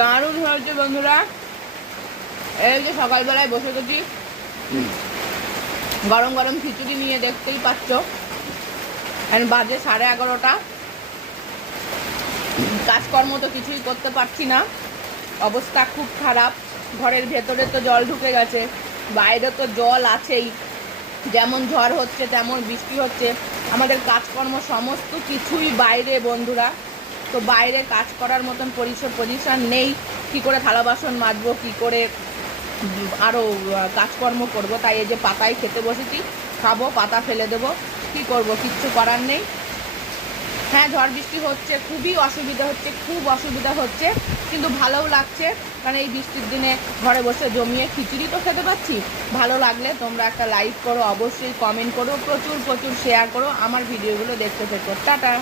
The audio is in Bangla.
দারুণ হয়েছে বন্ধুরা। এই যে সকালবেলায় বসে গেছি, গরম গরম খিচুড়ি নিয়ে, দেখতেই পাচ্ছ। বাজে 11:30। কাজকর্ম তো কিছুই করতে পারছি না, অবস্থা খুব খারাপ। ঘরের ভেতরে তো জল ঢুকে গেছে, বাইরে তো জল আছেই। যেমন ঝড় হচ্ছে তেমন বৃষ্টি হচ্ছে, আমাদের কাজকর্ম সমস্ত কিছুই বাইরে বন্ধুরা। তো বাইরে কাজ করার মতন পজিশন নেই। কি করে থালা বাসন মাজবো, কি করে আরও কাজকর্ম করব। তাই এই যে পাতায় খেতে বসেছি, খাবো, পাতা ফেলে দেবো, কি করব, কিচ্ছু করার নেই। হ্যাঁ, ঝড় বৃষ্টি হচ্ছে, খুবই অসুবিধা হচ্ছে, খুব অসুবিধা হচ্ছে, কিন্তু ভালোও লাগছে। কারণ এই বৃষ্টির দিনে ঘরে বসে জমিয়ে খিচুড়ি তো খেতে পাচ্ছি। ভালো লাগলে তোমরা একটা লাইক করো, অবশ্যই কমেন্ট করো, প্রচুর প্রচুর শেয়ার করো, আমার ভিডিওগুলো দেখতে থেকো। টাটা।